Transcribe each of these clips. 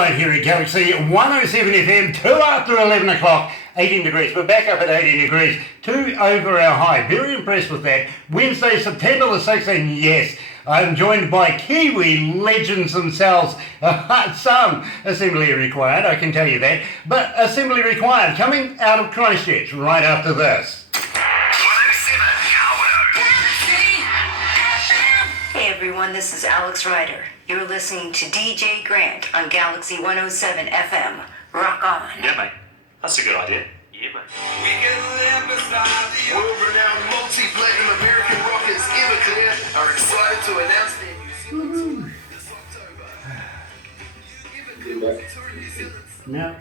Right here at Galaxy 107 FM, 2 after 11 o'clock, 18 degrees. We're back up at 18 degrees, 2 over our high. Very impressed with that. Wednesday, September the 16th, yes. I'm joined by Kiwi legends themselves. Some assembly required, I can tell you that. But assembly required, coming out of Christchurch right after this. 107 Hey everyone, this is Alex Ryder. You're listening to DJ Grant on Galaxy 107 FM. Rock on. Yeah, mate. That's a good idea. Yeah, mate. World-renowned multi-platinum American rockers Everclear are excited to announce their music this October. Now,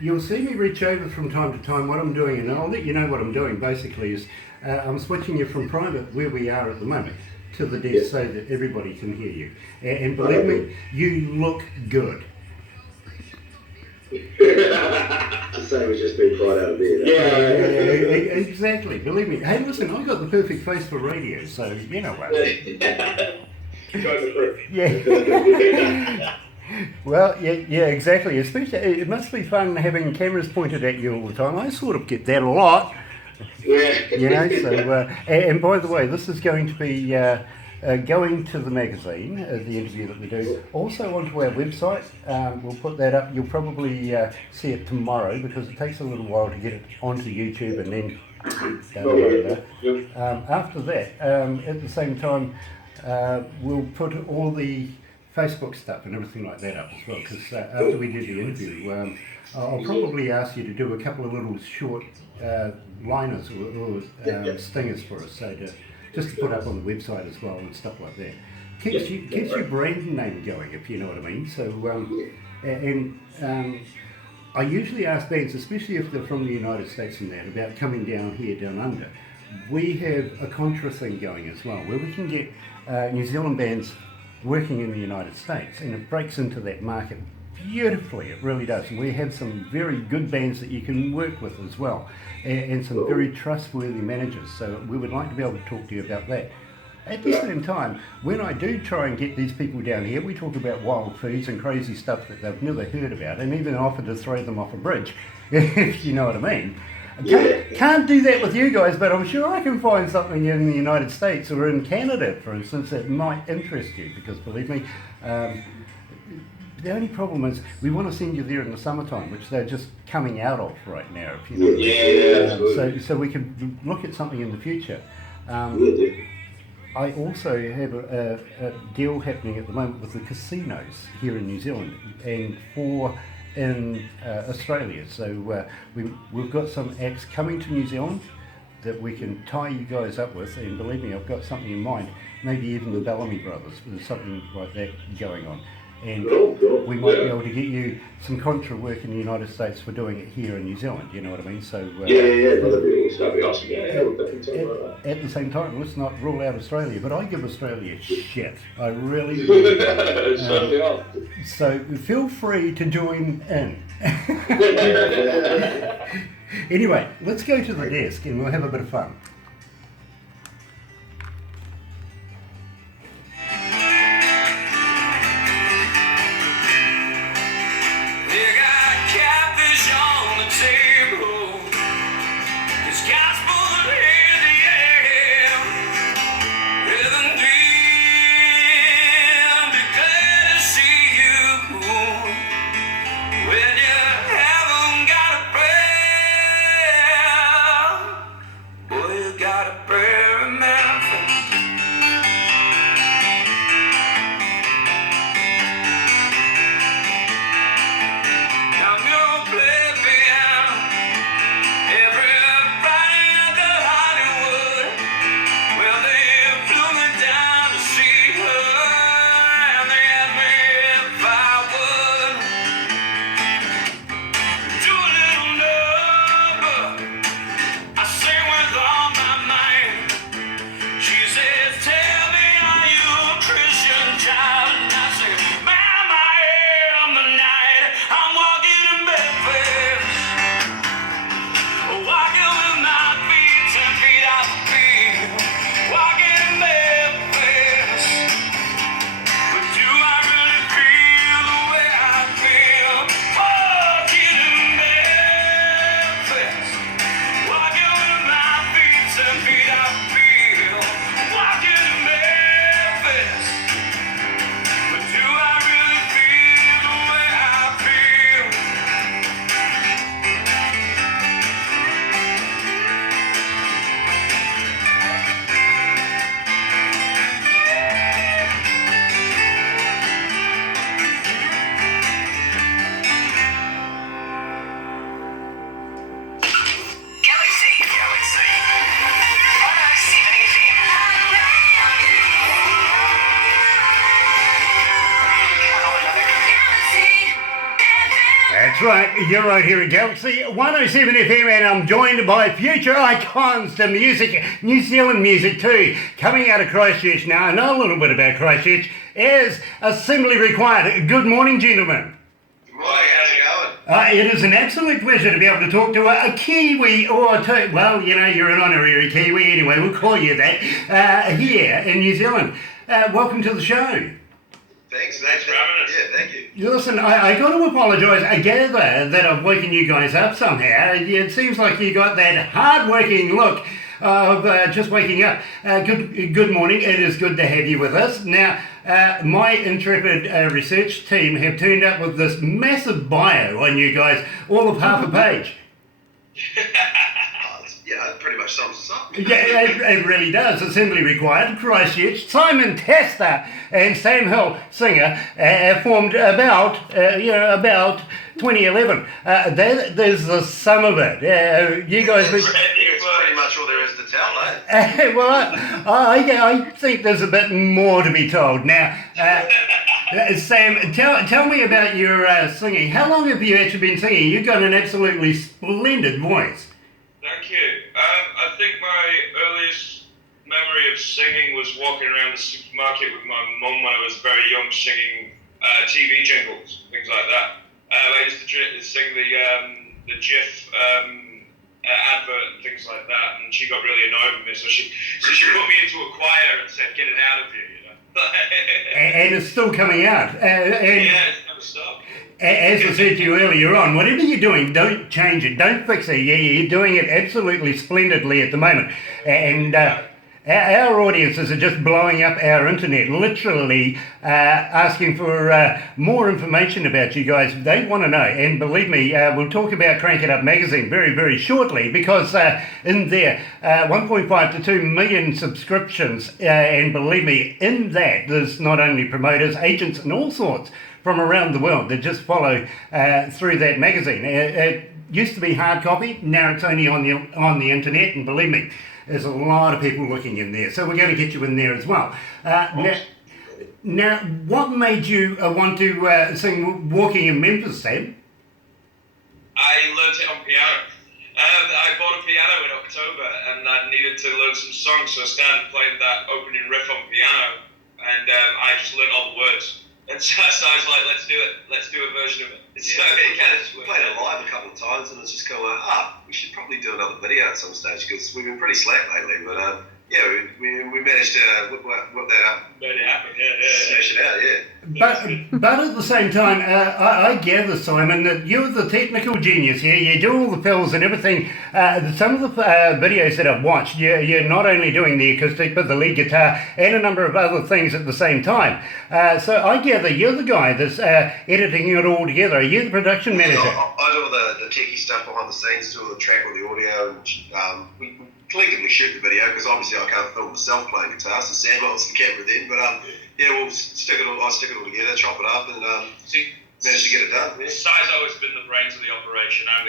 you'll see me reach over from time to time. What I'm doing, and I'll let you know what I'm doing basically, is I'm switching you from private, where we are at the moment, to the desk so that everybody can hear you. And believe me, you look good. So we've just been cried out of bed. Yeah, exactly. Believe me. Hey, listen, I've got the perfect face for radio, so you know what. Yeah. Well, yeah, exactly. Especially, it must be fun having cameras pointed at you all the time. I sort of get that a lot. You know, so, and by the way, this is going to be going to the magazine, the interview that we do, also onto our website. We'll put that up. You'll probably see it tomorrow because it takes a little while to get it onto YouTube and then after that, at the same time, we'll put all the Facebook stuff and everything like that up as well, because after we do the interview, I'll probably ask you to do a couple of little short liners or stingers for us, so just to put up on the website as well and stuff like that. Keeps your brand name going, if you know what I mean. So I usually ask bands, especially if they're from the United States and that, about coming down here, down under. We have a contra thing going as well, where we can get New Zealand bands working in the United States, and it breaks into that market beautifully. It really does. And we have some very good bands that you can work with as well, and some very trustworthy managers. So we would like to be able to talk to you about that. At the same time, when I do try and get these people down here, we talk about wild foods and crazy stuff that they've never heard about, and even offer to throw them off a bridge, if you know what I mean. Can't do that with you guys, but I'm sure I can find something in the United States or in Canada, for instance, that might interest you, because believe me, the only problem is we want to send you there in the summertime, which they're just coming out of right now, if you know. So we can look at something in the future. I also have a deal happening at the moment with the casinos here in New Zealand and 4 in Australia. So we've got some acts coming to New Zealand that we can tie you guys up with, and believe me, I've got something in mind, maybe even the Bellamy Brothers, there's something like that going on. And we might be able to get you some contra work in the United States for doing it here in New Zealand, you know what I mean? So that'd be awesome. At the same time, let's not rule out Australia, but I give Australia shit. I really do. So feel free to join in. Anyway, let's go to the desk and we'll have a bit of fun. Boy, That's right, you're right here at Galaxy 107 FM, and I'm joined by future icons to music, New Zealand music too, coming out of Christchurch. Now, I know a little bit about Christchurch, as assembly required. Good morning, gentlemen. Good morning, how's it going? It is an absolute pleasure to be able to talk to a Kiwi, or two, well, you know, you're an honorary Kiwi anyway, we'll call you that, here in New Zealand. Welcome to the show. Thanks for having us. Yeah, thank you. Listen, I got to apologise. I gather that I've woken you guys up somehow. It seems like you got that hard-working look of just waking up. Good morning. It is good to have you with us. Now, my intrepid research team have turned up with this massive bio on you guys, all of half a page. Yeah, that pretty much sums us up. Yeah, it really does. Assembly required. Christchurch. Simon Tester and Sam Hill, singer, formed about 2011. There's the sum of it. You guys. It's pretty much all there is to tell, eh? Well, I think there's a bit more to be told. Now, Sam, tell me about your singing. How long have you actually been singing? You've got an absolutely splendid voice. Thank you. I think my earliest memory of singing was walking around the supermarket with my mum when I was very young, singing TV jingles, things like that. I used to sing the GIF advert and things like that, and she got really annoyed with me, so she put me into a choir and said, "Get it out of you," you know. And it's still coming out. Yeah, it's never stopped. As I said to you earlier on, whatever you're doing, don't change it, don't fix it. You're doing it absolutely splendidly at the moment. And our audiences are just blowing up our internet, literally asking for more information about you guys. They want to know. And believe me, we'll talk about Crank It Up magazine very, very shortly, because in there, 1.5 to 2 million subscriptions. And believe me, in that, there's not only promoters, agents, and all sorts from around the world that just follow through that magazine. It used to be hard copy, now it's only on the internet, and believe me, there's a lot of people looking in there, so we're going to get you in there as well. Now, what made you want to sing Walking in Memphis, Sam? I learned it on piano. I bought a piano in October, and I needed to learn some songs, so I started playing that opening riff on piano, and I just learned all the words. And so I was like, let's do it. Let's do a version of it. So We played it live a couple of times, and it's just kind of like, we should probably do another video at some stage, because we've been pretty slack lately. But yeah, we managed to whip that up. made it happen. Yeah. Smash it out, yeah. But at the same time, I gather, Simon, that you're the technical genius here. You do all the fills and everything. Some of the videos that I've watched, you're not only doing the acoustic, but the lead guitar and a number of other things at the same time. So I gather you're the guy that's editing it all together. Are you the production manager? I do all the techie stuff behind the scenes, do all the track with the audio, and we collectively shoot the video, because obviously I can't film myself playing guitar, so Sam holds the camera then. But yeah, I stick it all together, chop it up, and manage to get it done. Yeah. Si's always been the brains of the operation. I'm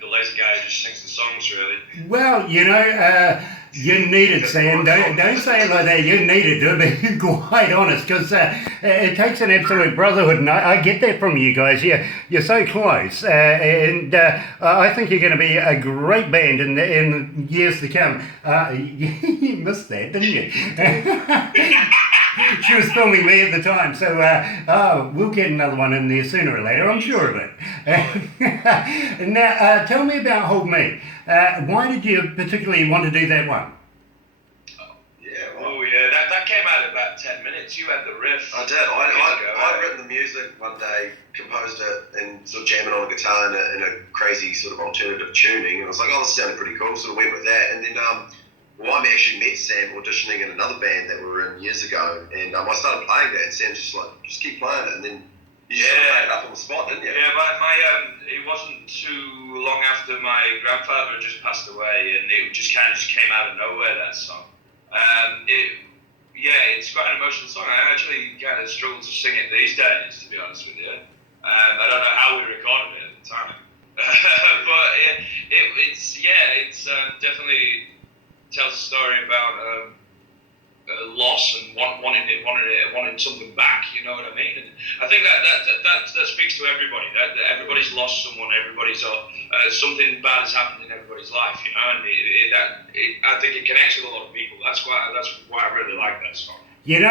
the lazy guy who just sings the songs, really. Well, you know, you need it, Sam. Don't say it like that. You need it, to be quite honest, because it takes an absolute brotherhood, and I get that from you guys. You're so close, and I think you're going to be a great band in years to come. You missed that, didn't you? She was filming me at the time, so we'll get another one in there sooner or later, I'm sure of it. Now, tell me about Hold Me. Why did you particularly want to do that one? That came out in about 10 minutes. You had the riff. I did. I'd written the music one day, composed it, and sort of jamming on a guitar in a crazy sort of alternative tuning, and I was like, this sounded pretty cool, sort of went with that. And then I actually met Sam auditioning in another band that we were in years ago, and I started playing that, and Sam's just like, just keep playing it, and then you just made it up on the spot, didn't you? Yeah, it wasn't too long after my grandfather had just passed away, and it just kind of came out of nowhere, that song. It's quite an emotional song. I actually kind of struggle to sing it these days, to be honest with you. I don't know how we recorded it at the time, but it's definitely tells a story about loss and wanting something back, you know what I mean? And I think that speaks to everybody. That everybody's lost someone. Everybody's something bad has happened in everybody's life, you know. And I think it connects with a lot of people. That's why I really like that song. You know,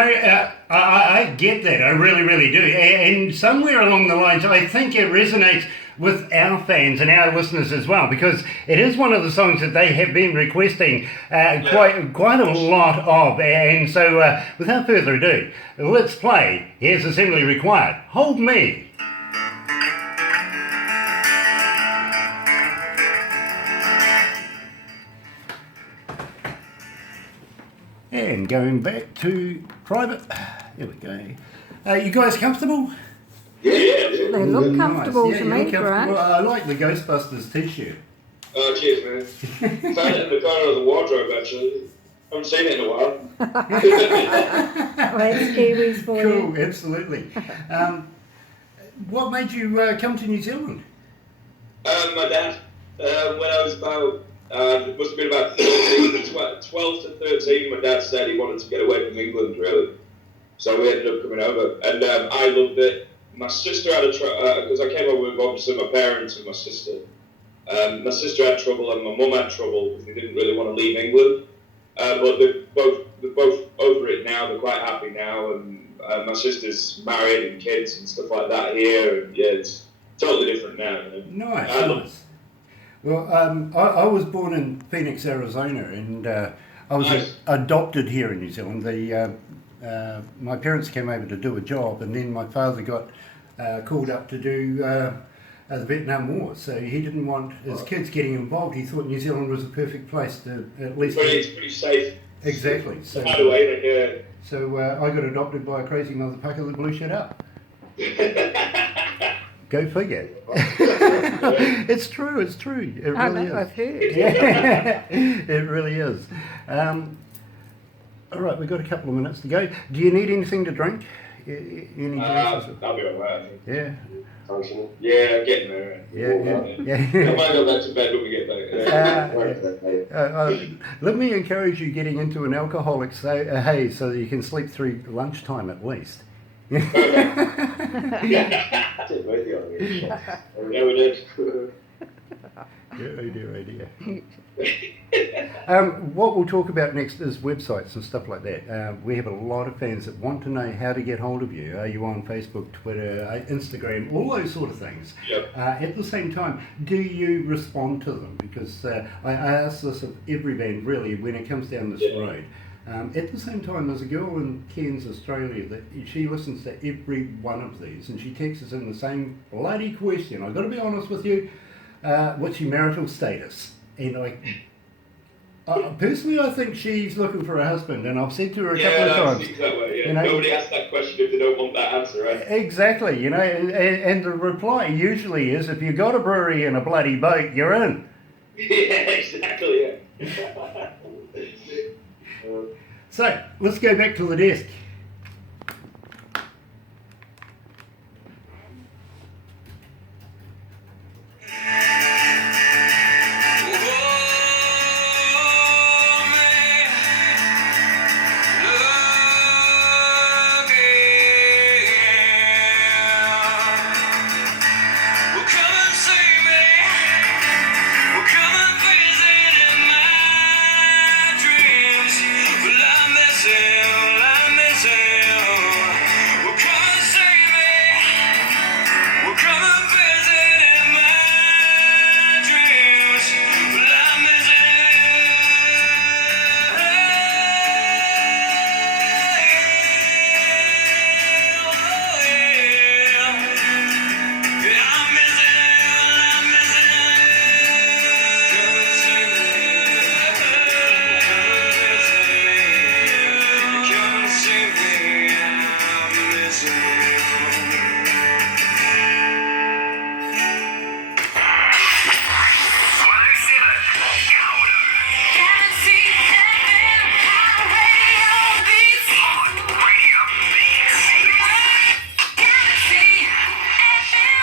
I get that. I really, really do. And somewhere along the lines, I think it resonates with our fans and our listeners as well, because it is one of the songs that they have been requesting quite a lot of. And so, without further ado, let's play Here's Assembly Required. Hold Me. And going back to private. Here we go. You guys comfortable? Yeah. They look comfortable to me, comfortable. right? I like the Ghostbusters t-shirt. Oh, cheers, man. Found it in the corner of the wardrobe, actually. Haven't seen it in a while. Well, it's Kiwis for you. Cool, absolutely. What made you come to New Zealand? My dad, when I was about, it must have been about 12 to 13, my dad said he wanted to get away from England, really. So we ended up coming over, and I loved it. My sister had because I came over with obviously my parents and my sister. My sister had trouble and my mum had trouble because they didn't really want to leave England. But they're both over it now. They're quite happy now, and my sister's married and kids and stuff like that here. And yeah, it's totally different now. You know? Nice. Well, I was born in Phoenix, Arizona, and I was adopted here in New Zealand. My parents came over to do a job, and then my father got called up to do the Vietnam War. So he didn't want his kids getting involved. He thought New Zealand was a perfect place to at least. It's pretty safe. Exactly. So, by the way, so I got adopted by a crazy motherfucker that blew shit up. Go figure. It's true. It really is. I've heard. Yeah, it really is. All right, we've got a couple of minutes to go. Do you need anything to drink? Any I'll be alright, I think. Yeah. Functional. Yeah, getting there. Yeah. I might go back to bed when we get back. Let me encourage you getting into an alcoholic haze so that you can sleep through lunchtime at least. Yeah, we did. Good idea. What we'll talk about next is websites and stuff like that. We have a lot of fans that want to know how to get hold of you. Are you on Facebook, Twitter, Instagram, all those sort of things? Yep. At the same time, do you respond to them? Because I ask this of every band really when it comes down this road. At the same time, there's a girl in Cairns, Australia, that she listens to every one of these, and she texts us in the same bloody question. I've got to be honest with you. What's your marital status? And personally, I think she's looking for a husband, and I've said to her a couple of times. That way, yeah. You know, nobody asks that question if they don't want that answer, right? Exactly, you know, and the reply usually is, if you've got a brewery and a bloody boat, you're in. Yeah, exactly, yeah. So, let's go back to the desk.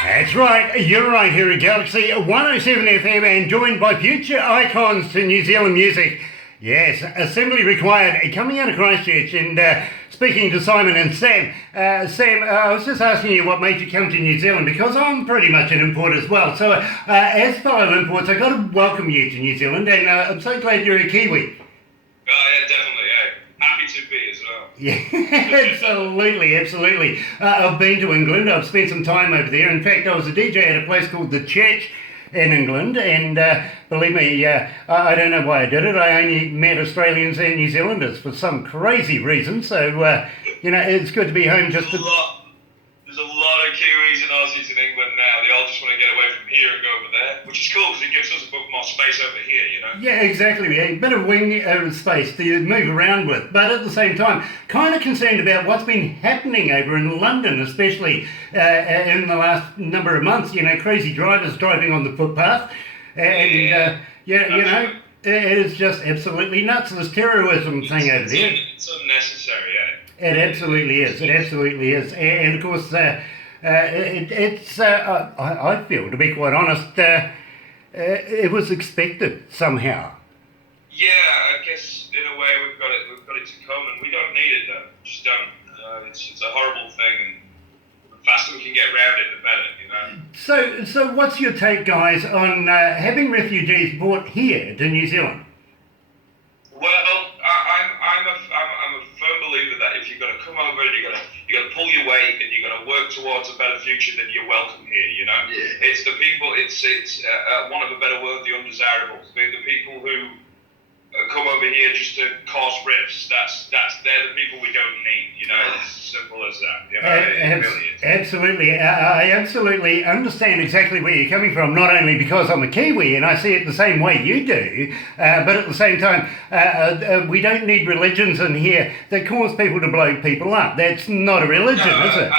That's right, you're right here at Galaxy 107 FM and joined by future icons to New Zealand music. Yes, assembly required. Coming out of Christchurch and speaking to Simon and Sam. Sam, I was just asking you what made you come to New Zealand, because I'm pretty much an import as well. So as fellow imports, I've got to welcome you to New Zealand, and I'm so glad you're a Kiwi. Oh, yeah, definitely. Happy to be as well. Yeah, absolutely, absolutely. I've been to England. I've spent some time over there. In fact, I was a DJ at a place called The Church in England, and believe me, I don't know why I did it. I only met Australians and New Zealanders for some crazy reason. So, it's good to be home just to... There's a lot of Kiwis and Aussies in England now. They all just want to get away from here and go over there, which is cool because it gives us a bit more space over here, you know? Yeah, exactly. A bit of wing space to move around with. But at the same time, kind of concerned about what's been happening over in London, especially in the last number of months. Crazy drivers driving on the footpath. And, it is just absolutely nuts, this terrorism thing over there. It's unnecessary, It absolutely is. It absolutely is. And of course, I feel, to be quite honest, it was expected somehow. Yeah, I guess in a way we've got it to come, and we don't need it though. Just don't. It's a horrible thing, and the faster we can get around it, the better. So what's your take, guys, on having refugees brought here to New Zealand? Well, I'm a firm believer that if you're going to come over and you're going to pull your weight and you're going to work towards a better future, then you're welcome here. Yeah. It's the people. It's one of a better word, the undesirables. The people who come over here just to cause rifts. They're the people we don't need. It's as simple as that. It really is. Absolutely. I absolutely understand exactly where you're coming from, not only because I'm a Kiwi and I see it the same way you do, but at the same time, we don't need religions in here that cause people to blow people up. That's not a religion, is it?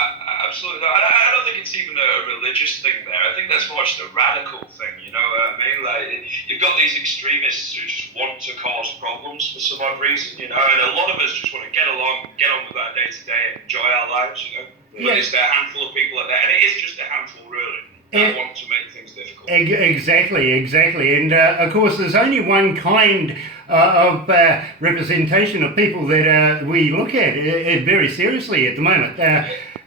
Absolutely not. I don't think it's even a religious thing there. I think that's more just a radical thing, you know what I mean? Like, you've got these extremists who just want to cause problems for some odd reason, and a lot of us just want to get along, get on with our day-to-day and enjoy our lives, But it's a handful of people like that, and it is just a handful, really, that want to make things difficult. Exactly. And, of course, there's only one kind of representation of people that we look at very seriously at the moment.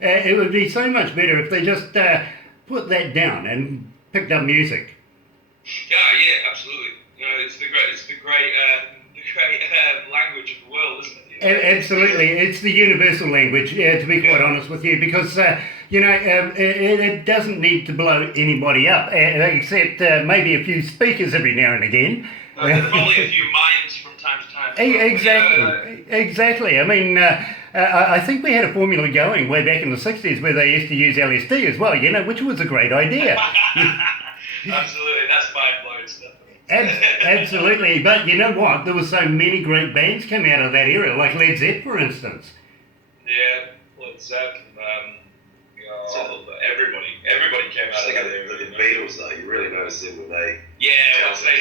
It would be so much better if they just put that down and picked up music. Yeah, absolutely. It's the great language of the world, isn't it? Absolutely, it's the universal language. To be quite honest with you, because it doesn't need to blow anybody up, except maybe a few speakers every now and again. Probably a few minds from time to time. Exactly. I mean, I think we had a formula going way back in the 60s where they used to use LSD as well, which was a great idea. Absolutely, that's mind-blowing stuff. Absolutely, but you know what? There were so many great bands came out of that era, like Led Zeppelin, for instance. Yeah, Led Zeppelin, everybody came out of that era. The Beatles, though, you really notice them when they... Yeah, once they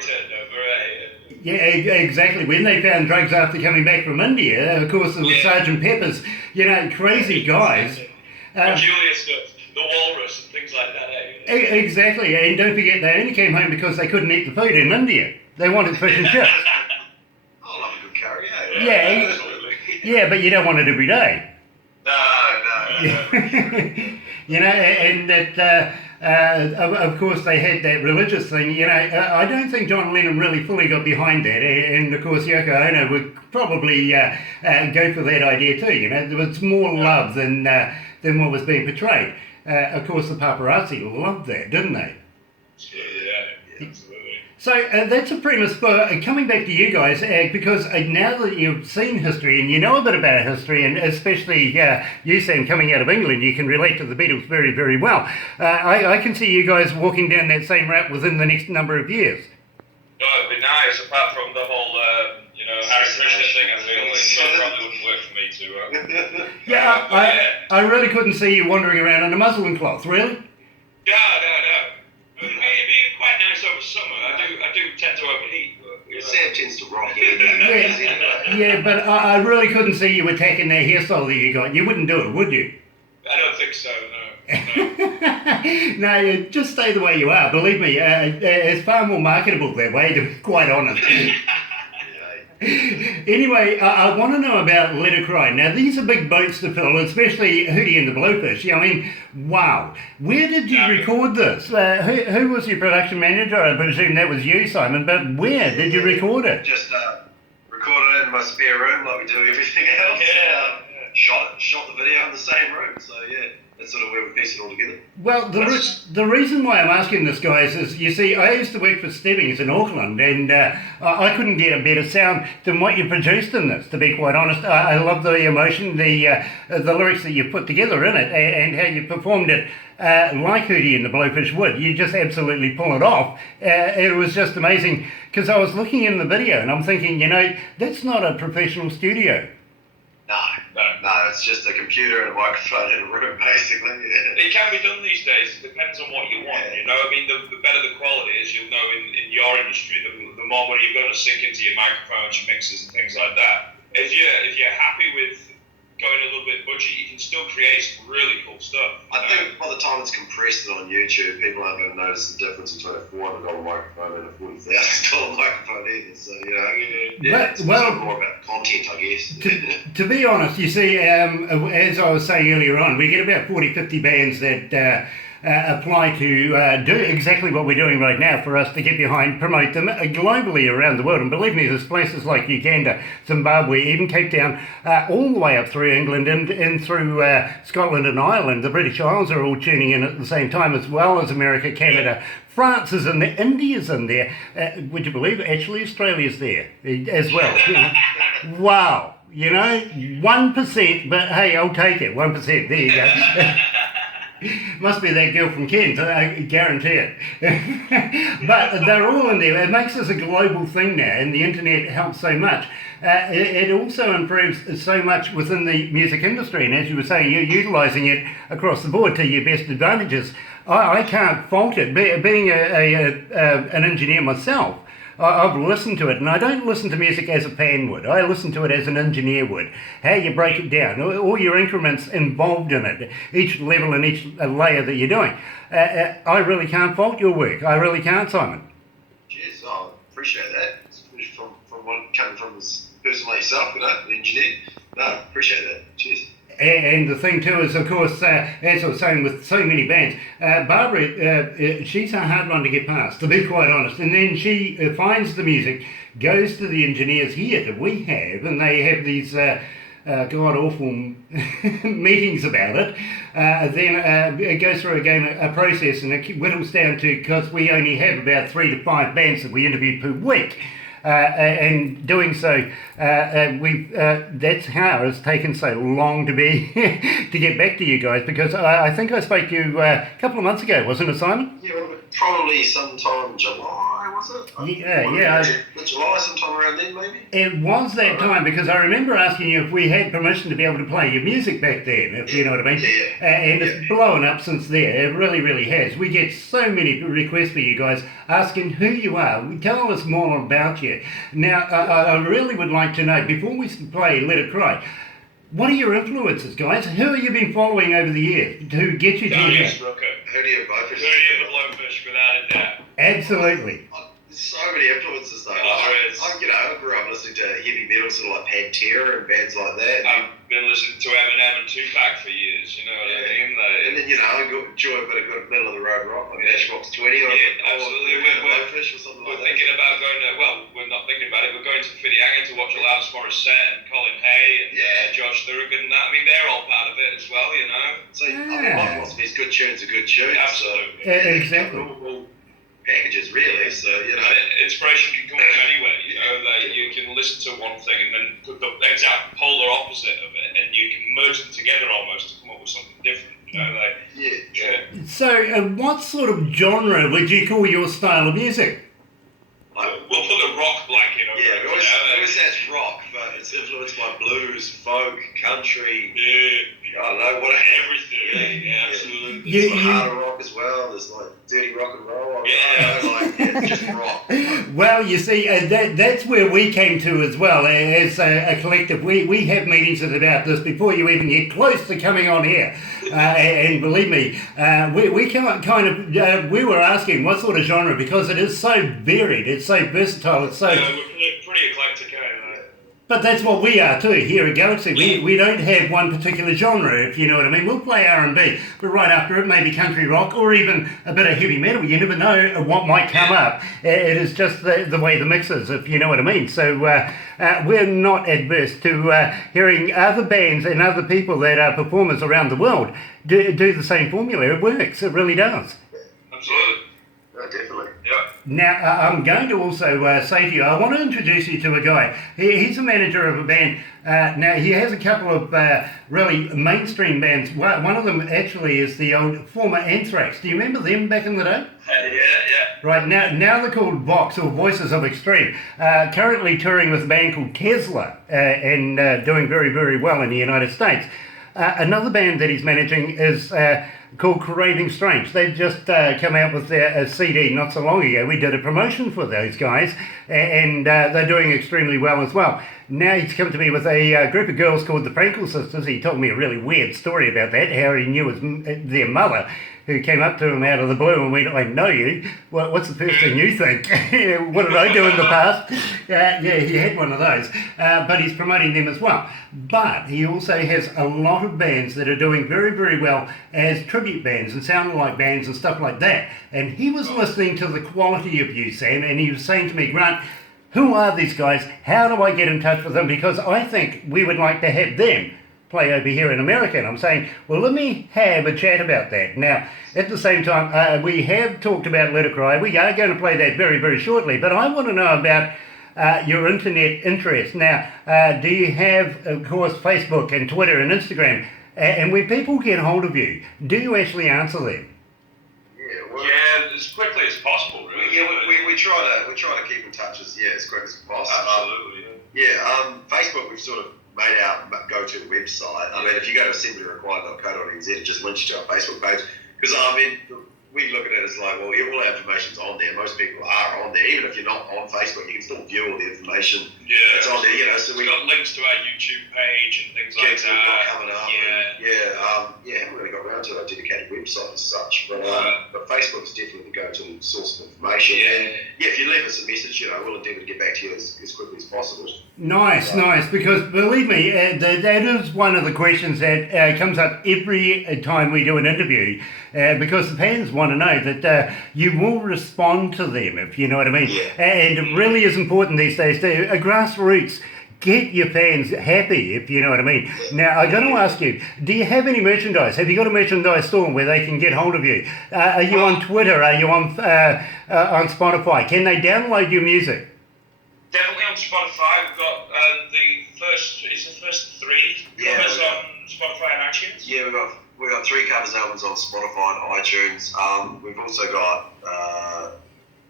turned over, Yeah, exactly. When they found drugs after coming back from India, of course, there was Sergeant Pepper's, crazy guys. Julia stuff, the Walrus and things like that, Exactly, and don't forget, they only came home because they couldn't eat the food in India. They wanted fish and chips. I love a good curry, Yeah, absolutely. Yeah, but you don't want it every day. No. And that, of course, they had that religious thing. I don't think John Lennon really fully got behind that, and of course Yoko Ono would probably go for that idea too. There was more love than what was being portrayed. Of course, the paparazzi loved that, didn't they? Yeah, absolutely. So that's a premise for coming back to you guys, because now that you've seen history and you know a bit about history, and especially you, Sam, coming out of England, you can relate to the Beatles very, very well. I can see you guys walking down that same route within the next number of years. Oh, it'd be nice, apart from the whole, Harry Krishna thing, I feel like it probably wouldn't work for me to... I really couldn't see you wandering around in a muslin cloth, really? No. It'd be quite nice over summer. I do tend to overheat. Sam tends to rock it. Yeah, but I really couldn't see you attacking that hairstyle that you got. You wouldn't do it, would you? I don't think so, no. No, just stay the way you are. Believe me, it's far more marketable that way, to be quite honest. Anyway, I want to know about Let It Cry. Now, these are big boats to fill, especially Hootie and the Blowfish. I mean, wow. Where did you record this? Who was your production manager? I presume that was you, Simon, but where did you record it? Just recorded it in my spare room like we do everything else. Yeah. Shot the video in the same room. So, yeah, that's sort of where we pieced it all together. Well, the reason why I'm asking this, guys, is, you see, I used to work for Stebbings in Auckland, and I couldn't get a better sound than what you produced in this, to be quite honest. I love the emotion, the lyrics that you put together in it, and how you performed it like Hootie and the Blowfish would. You just absolutely pull it off. It was just amazing, because I was looking in the video, and I'm thinking, that's not a professional studio. No, it's just a computer and a microphone in a room, basically. Yeah. It can be done these days. It depends on what you want. The better the quality is, you'll know in your industry, the more money you're going to sink into your microphones, your mixers, and things like that. If you're happy with going a little bit budget, you can still create some really cool stuff. I think by the time it's compressed on YouTube, people aren't going to notice the difference between a $400 microphone and a $40,000 microphone either. So, it's sort of more about content, I guess. To be honest, you see, as I was saying earlier on, we get about 40, 50 bands that apply to do exactly what we're doing right now, for us to get behind, promote them globally around the world. And believe me, there's places like Uganda, Zimbabwe, even Cape Town, all the way up through England and through Scotland and Ireland. The British Isles are all tuning in at the same time, as well as America, Canada. France is in there, India's in there. Would you believe it? Actually, Australia's there as well. Wow. 1%, but hey, I'll take it. 1%. There you go. Must be that girl from Kent, I guarantee it. But they're all in there. It makes us a global thing now, and the internet helps so much. It also improves so much within the music industry, and as you were saying, you're utilising it across the board to your best advantages. I can't fault it. Being an engineer myself, I've listened to it, and I don't listen to music as a fan would. I listen to it as an engineer would. How you break it down, all your increments involved in it, each level and each layer that you're doing. I really can't fault your work. I really can't, Simon. Cheers, I appreciate that. Especially from one coming from this person like yourself, an engineer. No, appreciate that. Cheers. And the thing too is, of course, as I was saying, with so many bands, Barbara, she's a hard one to get past, to be quite honest. And then she finds the music, goes to the engineers here that we have, and they have these god-awful meetings about it. Then it goes through a process, and it whittles down to, because we only have about 3 to 5 bands that we interview per week. And doing so, that's how it's taken so long to get back to you guys, because I think I spoke to you a couple of months ago, wasn't it, Simon? Yeah, probably sometime in July, was it? Yeah. July, sometime around then, maybe? It was that time, because I remember asking you if we had permission to be able to play your music back then, if you know what I mean. Yeah. And it's blown up since there. It really, really has. We get so many requests for you guys asking who you are. Tell us more about you. Now, I really would like to know, before we play Let It Cry, what are your influences, guys? Who have you been following over the years to get you to Darius here? Rucker. Hootie and Blowfish. Hootie and the Blowfish, without a doubt. Absolutely. There's so many influences, though. I grew up listening to heavy metal, sort of like Pantera and bands like that. I've been listening to Eminem and Tupac for years, you know what I mean? And then, I enjoy a bit of good middle-of-the-road rock, like Ashbox 20 or absolutely. Blowfish or something like that. We're thinking about going to, we're not thinking about it, we're going to Whittianga to watch Alanis Morissette and Colin Hay and Josh Thurgood and that. I mean, they're all part of it as well, you know? So, my philosophy is good tunes are good tunes. Absolutely. So, Exactly. All packages, really. So, inspiration can come from anywhere, like you can listen to one thing and then put the exact polar opposite of it, and you can merge them together almost to come up with something different, So, what sort of genre would you call your style of music? We'll put a rock blanket over it. Yeah, we always say it's rock, but it's influenced by blues, folk, country. Yeah. I don't know, what everything. Yeah, absolutely. There's harder rock as well. There's like dirty rock and roll. It's just rock. Well, you see, that's where we came to as well as a collective. We have meetings about this before you even get close to coming on here. And believe me, we were asking what sort of genre, because it is so varied, it's so versatile, it's so... Yeah, we're pretty eclectic, But that's what we are too here at Galaxy. We don't have one particular genre, if you know what I mean. We'll play R&B, but right after it maybe country rock or even a bit of heavy metal. You never know what might come up. It is just the way the mix is, if you know what I mean. So we're not adverse to hearing other bands and other people that are performers around the world do the same formula. It works. It really does. Absolutely. No, definitely. Yeah. Now, I'm going to also say to you, I want to introduce you to a guy. He's a manager of a band. Now, he has a couple of really mainstream bands. One of them actually is the old former Anthrax. Do you remember them back in the day? Yeah. Right, now they're called Vox, or Voices of Extreme. Currently touring with a band called Tesla and doing very, very well in the United States. Another band that he's managing is called Craving Strange. They just come out with a CD not so long ago. We did a promotion for those guys, and they're doing extremely well as well. Now he's come to me with a group of girls called the Frankel Sisters. He told me a really weird story about that, how he knew their mother, who came up to him out of the blue and went, "I know you. What's the first thing you think?" What did I do in the past? Yeah, he had one of those. But he's promoting them as well. But he also has a lot of bands that are doing very, very well as tribute bands and sound-alike bands and stuff like that. And he was listening to the quality of you, Sam, and he was saying to me, "Grant, who are these guys? How do I get in touch with them? Because I think we would like to have them play over here in America." And I'm saying, well, let me have a chat about that. Now, at the same time, we have talked about Let It Cry. We are going to play that very, very shortly. But I want to know about your internet interest. Now, do you have, of course, Facebook and Twitter and Instagram? And when people get hold of you, do you actually answer them? Yeah, as quickly as possible, really. Yeah, we try to keep in touch as quick as possible. Absolutely. Facebook, we've sort of made our go-to website. I mean, if you go to assemblyrequired.co.nz, it just links you to our Facebook page. Because we look at it as like, well, all our information's on there. Most people are on there. Even if you're not on Facebook, you can still view all the information that's on there. So we've got links to our YouTube page and things like that. We've got coming up. Haven't really got around to a dedicated website as such. But Facebook's definitely the go-to source of information. And if you leave us a message, we'll endeavour to get back to you as quickly as possible. Nice. Because believe me, that is one of the questions that comes up every time we do an interview. Because the fans want to know that you will respond to them, if you know what I mean. And it really is important these days to grassroots. Get your fans happy, if you know what I mean. Now, I'm going to ask you, do you have any merchandise? Have you got a merchandise store where they can get hold of you? Are you on Twitter? Are you on Spotify? Can they download your music? Definitely on Spotify. We've got the first three covers on Spotify and iTunes. Yeah, we've got 3 covers albums on Spotify and iTunes. We've also got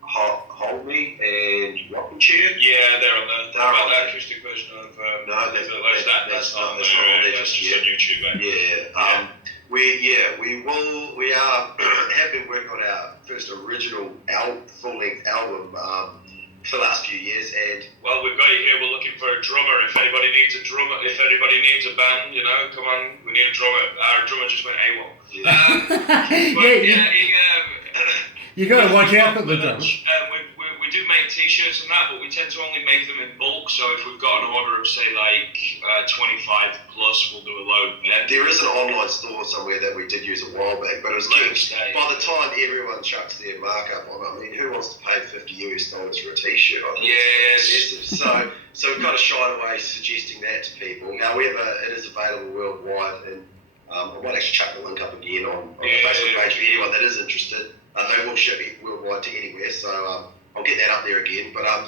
Hold Me and Rockin' Chair. Yeah, they're on there. They're on the acoustic version of that's not on there. That's just on YouTube. We have been working on our first original full-length album for the last few years, and we've got you here. We're looking for a drummer. If anybody needs a drummer, if anybody needs a band, come on, we need a drummer. Our drummer just went AWOL. You got to watch out for the drums. We do make t-shirts and that, but we tend to only make them in bulk. So if we've got an order of say 25 plus, we'll do a load. There is an online store somewhere that we did use a while back, but it was by the time everyone chucks their markup on, I mean, who wants to pay $50 for a t-shirt? Yes. So we've kind of shied away suggesting that to people. However, it is available worldwide, and I might actually chuck the link up again on the Facebook page for anyone that is interested. They will ship it worldwide to anywhere, so I'll get that up there again. But I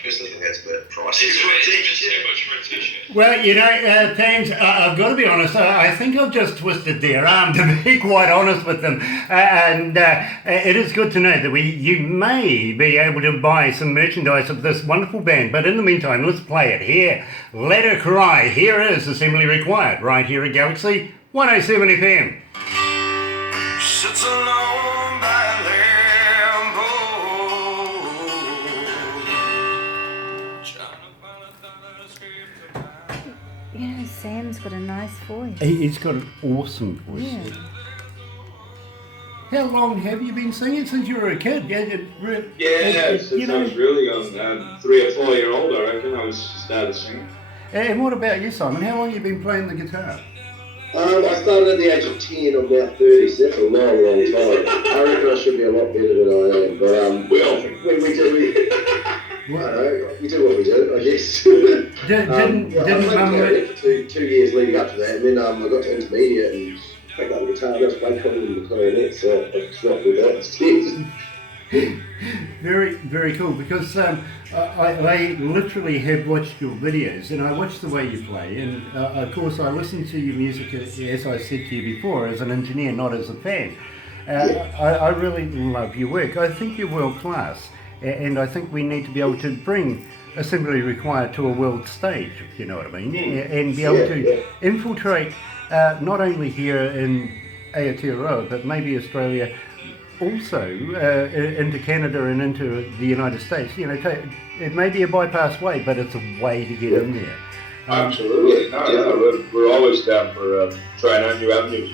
personally think that's a bit pricey. It's too much for a t-shirt. Well, fans, I've got to be honest, I think I've just twisted their arm, to be quite honest with them. And it is good to know that you may be able to buy some merchandise of this wonderful band. But in the meantime, let's play it here. Let It Cry. Here is Assembly Required, right here at Galaxy 107 FM. Sits alone by Lambo, trying to find a escape. Sam's got a nice voice. He's got an awesome voice. Yeah. How long have you been singing? Since you were a kid? Since I was really young, 3 or 4 year old, I reckon, I started singing. And what about you, Simon? How long have you been playing the guitar? I started at the age of 10, I'm now 30, so that's a long, long time. I reckon I should be a lot better than I am, but we all think we do, I don't know, we do what we do, I guess. Didn't I played clarinet for 2 years leading up to that, and then I got to intermediate and picked up the guitar, I just played comedy with the clarinet, so I swapped with that instead. Very, very cool, because I literally have watched your videos and I watch the way you play, and of course I listen to your music, as I said to you before, as an engineer, not as a fan. I really love your work. I think you're world class, and I think we need to be able to bring Assembly Required to a world stage, if you know what I mean, and be able to infiltrate not only here in Aotearoa, but maybe Australia, also into Canada and into the United States. You know, it may be a bypass way, but it's a way to get in there. Absolutely. We're always down for trying out new avenues.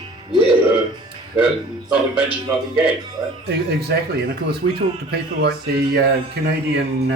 Nothing ventured, nothing gained, right? Exactly, and of course we talk to people like the Canadian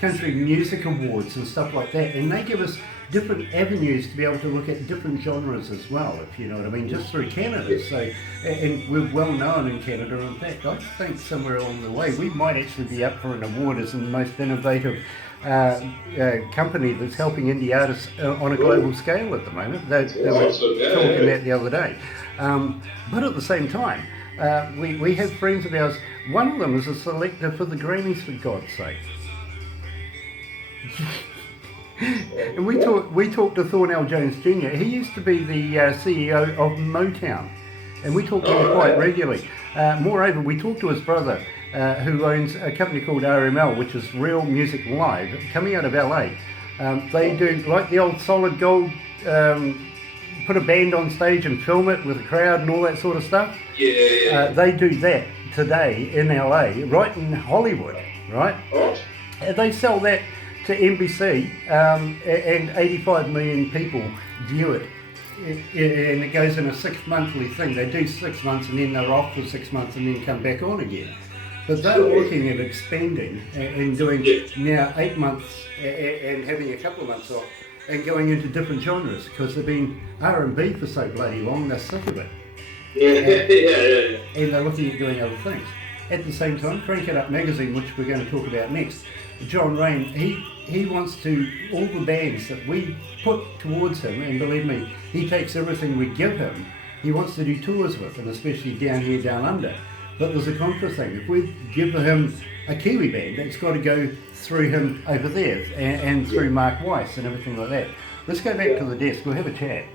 Country Music Awards and stuff like that, and they give us different avenues to be able to look at different genres as well, if you know what I mean, just through Canada. So, and we're well known in Canada. In fact, I think somewhere along the way we might actually be up for an award as the most innovative company that's helping indie artists on a global scale at the moment. They were talking that the other day. But at the same time, we have friends of ours. One of them is a selector for the Grammys, for God's sake. And we talked to Thornell Jones Jr. He used to be the CEO of Motown, and we talked to him quite regularly. Moreover, we talked to his brother, who owns a company called RML, which is Real Music Live, coming out of LA. They do like the old Solid Gold, put a band on stage and film it with a crowd and all that sort of stuff. They do that today in LA, right in Hollywood, right? They sell that to NBC, and 85 million people view it, and it goes in a 6 monthly thing. They do 6 months and then they're off for 6 months and then come back on again. But they're looking at expanding and doing now 8 months and having a couple of months off and going into different genres, because they've been R&B for so bloody long, they're sick of it. And they're looking at doing other things. At the same time, Crank It Up magazine, which we're going to talk about next, John Rain, he wants to, all the bands that we put towards him, and believe me, he takes everything we give him, he wants to do tours with, and especially down here, down under. But there's a contra thing. If we give him a Kiwi band, it's got to go through him over there, and through Mark Weiss and everything like that. Let's go back to the desk, we'll have a chat.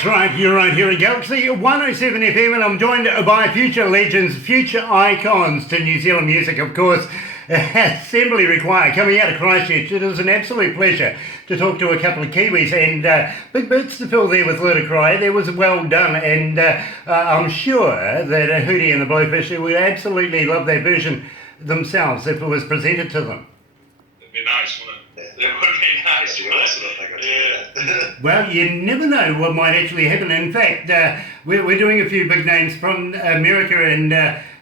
That's right, you're right here at Galaxy 107 FM, and I'm joined by future legends, future icons to New Zealand music, of course. Assembly Required, coming out of Christchurch. It is an absolute pleasure to talk to a couple of Kiwis, and big boots to fill there with Ludacry. That was well done, and I'm sure that Hootie and the Blowfish would absolutely love that version themselves if it was presented to them. It'd be nice, wouldn't it? It would be nice, Well, you never know what might actually happen. In fact, we're doing a few big names from America and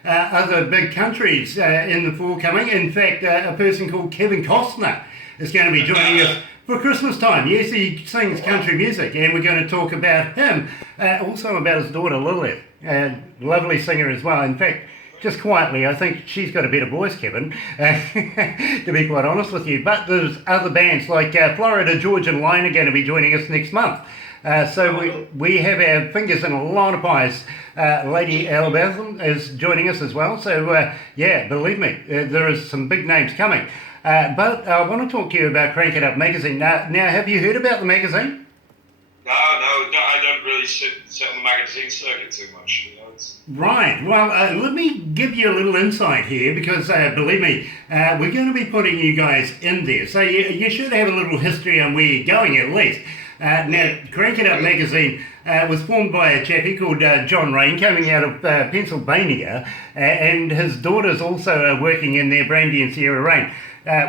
other big countries in the forthcoming. In fact, a person called Kevin Costner is going to be joining us for Christmas time. Yes, he sings country music, and we're going to talk about him. Also about his daughter Lilith, a lovely singer as well. In fact, just quietly, I think she's got a better voice, Kevin, to be quite honest with you. But there's other bands like Florida Georgia Line are going to be joining us next month. So we have our fingers in a lot of pies. Lady Alabama is joining us as well. So yeah, believe me, there is some big names coming. But I want to talk to you about Crank It Up magazine. Now, have you heard about the magazine? No, I don't really sit on the magazine circuit too much. Right. Well, let me give you a little insight here because, believe me, we're going to be putting you guys in there. So you should have a little history on where you're going at least. Now, Crank It Up magazine was formed by a chappie called John Rain, coming out of Pennsylvania, and his daughters also are working in there, Brandy and Sierra Rain.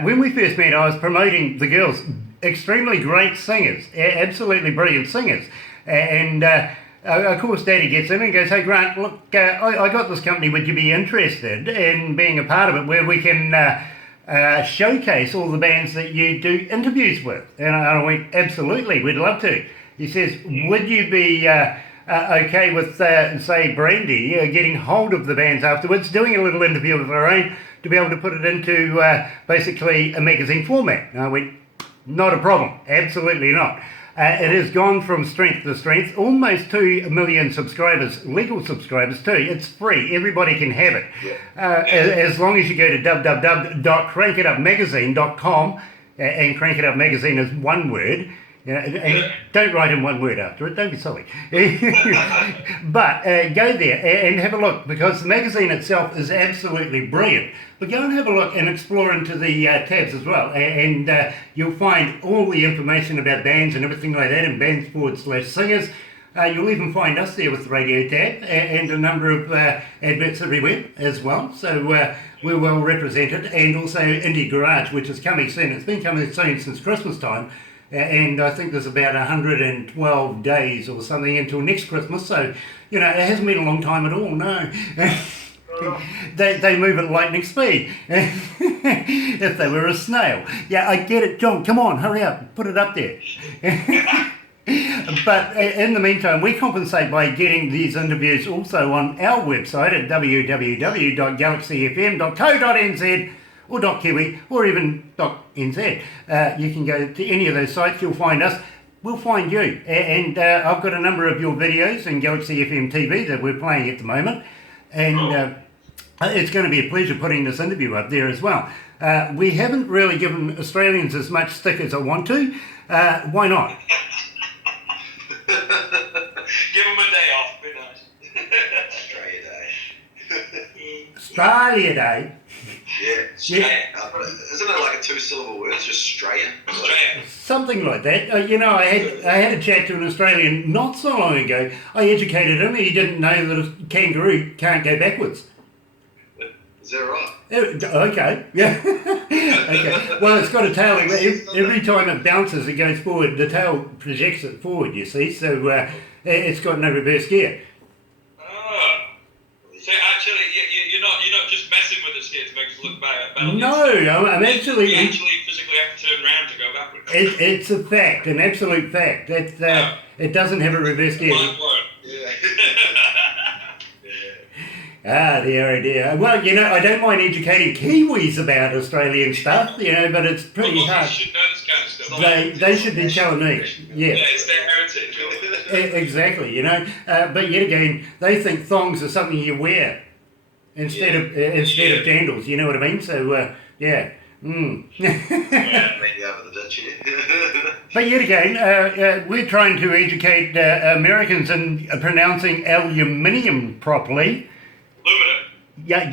When we first met, I was promoting the girls, extremely great singers, absolutely brilliant singers, and of course Daddy gets in and goes, "Hey Grant, look, I got this company, would you be interested in being a part of it where we can showcase all the bands that you do interviews with?" And I went, "Absolutely, we'd love to." He says, "Would you be okay with, say, Brandy getting hold of the bands afterwards, doing a little interview of her own to be able to put it into basically a magazine format?" And I went, "Not a problem, absolutely not." It has gone from strength to strength, almost 2 million subscribers, legal subscribers too. It's free, everybody can have it. As long as you go to www.crankitupmagazine.com, and Crank It Up Magazine is one word. And don't write in one word after it, don't be silly. But go there and have a look, because the magazine itself is absolutely brilliant. But go and have a look and explore into the tabs as well, and you'll find all the information about bands and everything like that, and bands/singers. You'll even find us there with the radio tab and a number of adverts everywhere as well. So we're well represented, and also Indie Garage, which is coming soon. It's been coming soon since Christmas time. And I think there's about 112 days or something until next Christmas, so, it hasn't been a long time at all, no. They move at lightning speed, if they were a snail. Yeah, I get it, John, come on, hurry up, put it up there. But in the meantime, we compensate by getting these interviews also on our website at www.galaxy107fm.co.nz or .kiwi, or even .nz. You can go to any of those sites, you'll find us, we'll find you. And I've got a number of your videos in Galaxy FM TV that we're playing at the moment, and it's going to be a pleasure putting this interview up there as well. We haven't really given Australians as much stick as I want to. Why not? Give them a day off, be nice. Australia Day. Australia Day. Yeah, Australia. Isn't it like a 2-syllable word? It's just Australia. Australia. Something like that. I had a chat to an Australian not so long ago. I educated him. He didn't know that a kangaroo can't go backwards. Is that right? Okay. Yeah. Okay. Well, it's got a tail. Every time it bounces, it goes forward. The tail projects it forward. You see, so it's got no reverse gear. So actually, you're not just messing with us here to make us look bad. No, I'm actually. You actually physically have to turn around to go backwards. It's a fact, an absolute fact. It doesn't have a reverse gear. Yeah. Ah, dear. Well, I don't mind educating Kiwis about Australian stuff, but it's pretty hard. They should know this kind of stuff. They should be telling me. Yeah, it's their heritage. Exactly, but yet again, they think thongs are something you wear instead of sandals. You know what I mean? So yeah. But yet again, we're trying to educate Americans in pronouncing aluminium properly. Aluminum. Yeah,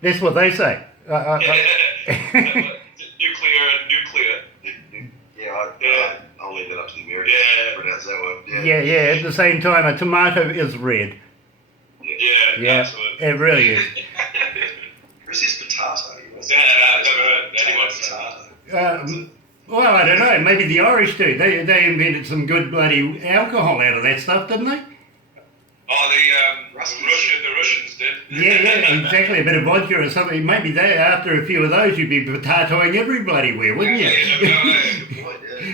that's what they say. Nuclear. Yeah, I'll leave that up to the Americans to pronounce that one. Yeah. At the same time, a tomato is red. Yeah, absolutely. It really is. Where's this potato? I've never heard anyone's potato. Well, I don't know. Maybe the Irish do. They invented some good bloody alcohol out of that stuff, didn't they? Oh, the Russians did. Yeah, exactly. A bit of vodka or something. Maybe after a few of those, you'd be potatoing everybody, wouldn't you?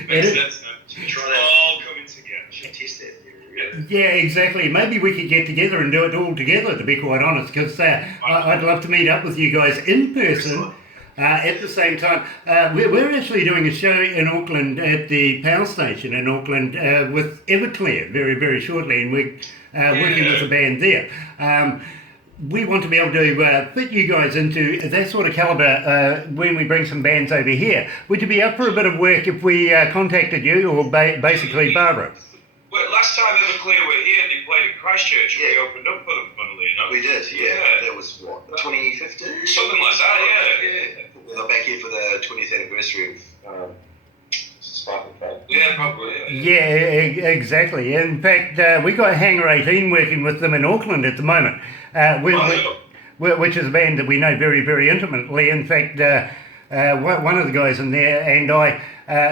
Makes sense, man. Should we try that? All coming together. Should we test that theory? Yeah, Yeah, exactly. Maybe we could get together and do it all together, to be quite honest, because I'd love to meet up with you guys in person at the same time. We're actually doing a show in Auckland at the power station in Auckland with Everclear very, very shortly, and we're working with a band there. We want to be able to fit you guys into that sort of calibre when we bring some bands over here. Would you be up for a bit of work if we contacted you, or basically Barbara? Well, last time Everclear were here, they played in Christchurch, and we opened up for them, funnily enough. We did, yeah. That was what, 2015? Something like that, yeah. We got back here for the 20th anniversary of Sparkle Fate. Yeah, probably. Yeah, exactly. In fact, we got Hangar 18 working with them in Auckland at the moment, which is a band that we know very, very intimately. In fact, one of the guys in there and I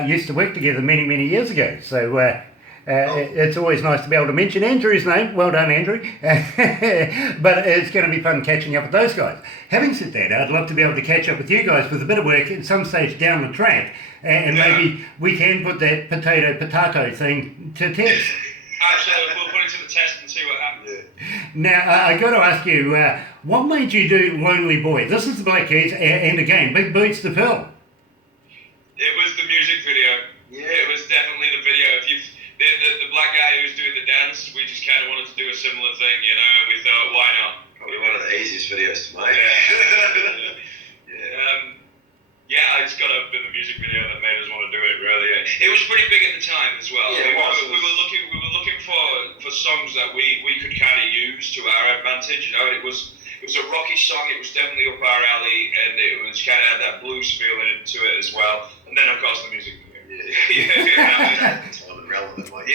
used to work together many, many years ago. So it's always nice to be able to mention Andrew's name. Well done, Andrew. But it's going to be fun catching up with those guys. Having said that, I'd love to be able to catch up with you guys with a bit of work at some stage down the track, and maybe we can put that potato thing to test. Actually, we'll put it to the test and see what happens. Now, I got to ask you, what made you do Lonely Boy? This is the Black Keys, and again, big boots to fill. It was the music video. Yeah. It was definitely the video. If you the black guy who was doing the dance, we just kind of wanted to do a similar thing, you know, and we thought, why not? Probably one of the easiest videos to make. It's got to have been the music video that made us want to do it, really. Yeah. It was pretty big at the time as well. Yeah, we were looking for songs that we could kind of use to our advantage. You know, it was a rocky song. It was definitely up our alley, and it was kind of had that blues feeling to it as well. And then, of course, the music video. Relevant, like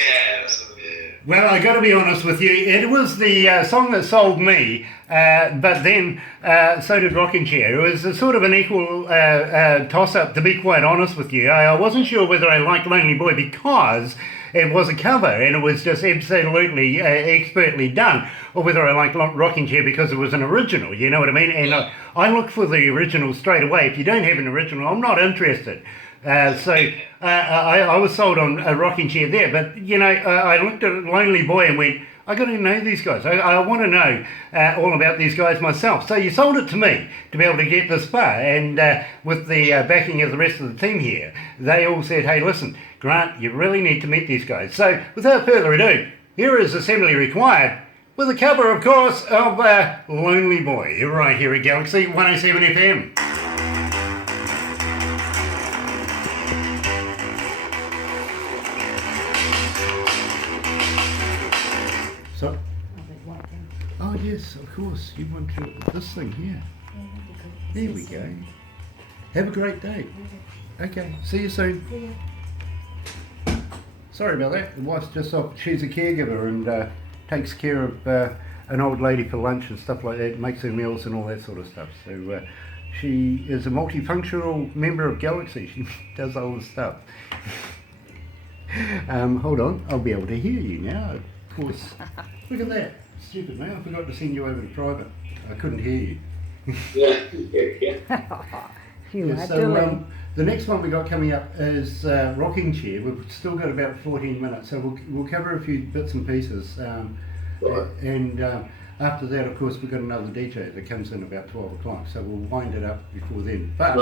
Well, I got to be honest with you, it was the song that sold me, but then so did Rocking Chair. It was a sort of an equal toss-up, to be quite honest with you. I wasn't sure whether I liked Lonely Boy because it was a cover and it was just absolutely expertly done, or whether I liked Rocking Chair because it was an original, you know what I mean? And I look for the original straight away. If you don't have an original, I'm not interested. I was sold on a Rocking Chair there, but you know, I looked at Lonely Boy and went, I got to know these guys. I want to know all about these guys myself. So you sold it to me to be able to get this far, and with the backing of the rest of the team here, they all said, hey, listen, Grant, you really need to meet these guys. So without further ado, here is Assembly Required, with a cover, of course, of Lonely Boy, right here at Galaxy 107 FM. So, oh yes, of course, you want to this thing here. There we go. Have a great day. Okay, see you soon. Sorry about that. The wife's just off. She's a caregiver and takes care of an old lady for lunch and stuff like that, makes her meals and all that sort of stuff. So she is a multifunctional member of Galaxy. She does all the stuff. Hold on, I'll be able to hear you now. Of course. Look at that. Stupid man, I forgot to send you over to private. I couldn't hear you. So the next one we got coming up is Rocking Chair. We've still got about 14 minutes, so we'll cover a few bits and pieces. And after that, of course, we've got another DJ that comes in about 12 o'clock, so we'll wind it up before then. But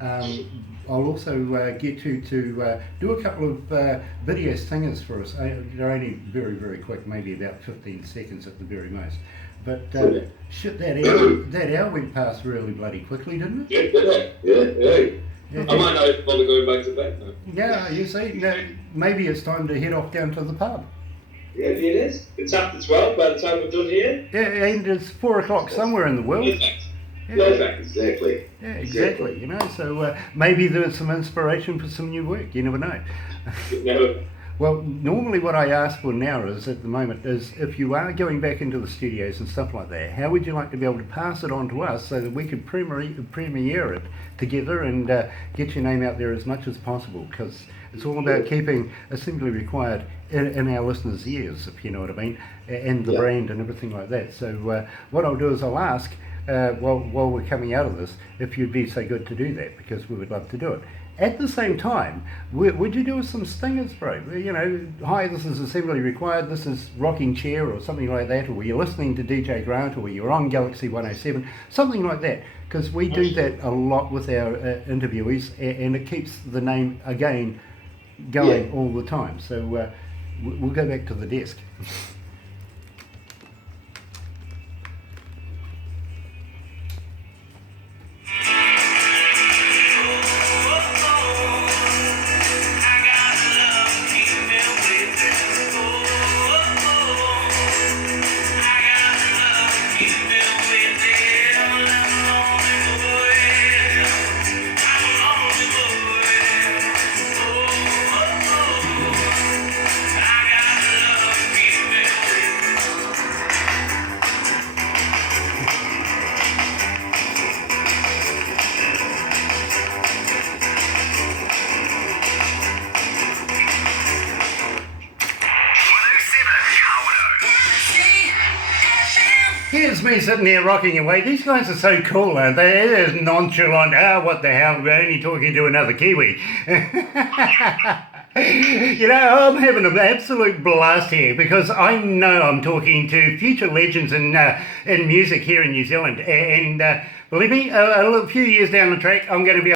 I'll also get you to do a couple of video singers for us. They're only very, very quick, maybe about 15 seconds at the very most. But shit, that hour went past really bloody quickly, didn't it? Yeah. I might not bother going back to bed now. Yeah, you see, maybe it's time to head off down to the pub. Yeah, it is. It's after 12 by the time we're done here. Yeah, and it's 4 o'clock somewhere in the world. Perfect. Yeah. Perfect. Exactly. Yeah, exactly. You know, so maybe there's some inspiration for some new work. You never know. No. Well, normally what I ask for now is, at the moment, is if you are going back into the studios and stuff like that, how would you like to be able to pass it on to us so that we could premiere it together and get your name out there as much as possible? Because it's all about keeping Assembly Required in our listeners' ears, if you know what I mean, and the brand and everything like that. So what I'll do is I'll ask, while we're coming out of this, if you'd be so good to do that, because we would love to do it. at the same time, would you do some stingers, bro? You know, hi, this is assembly required, this is rocking chair or something like that, or were you listening to DJ Grant, or were you on Galaxy 107, something like that, because we do that a lot with our interviewees, and it keeps the name again going all the time. So we'll go back to the desk. Here's me sitting there rocking away. These guys are so cool, aren't they? It is nonchalant. Ah, what the hell? We're only talking to another Kiwi. You know, I'm having an absolute blast here because I know I'm talking to future legends in music here in New Zealand. And believe me, a few years down the track, I'm going to be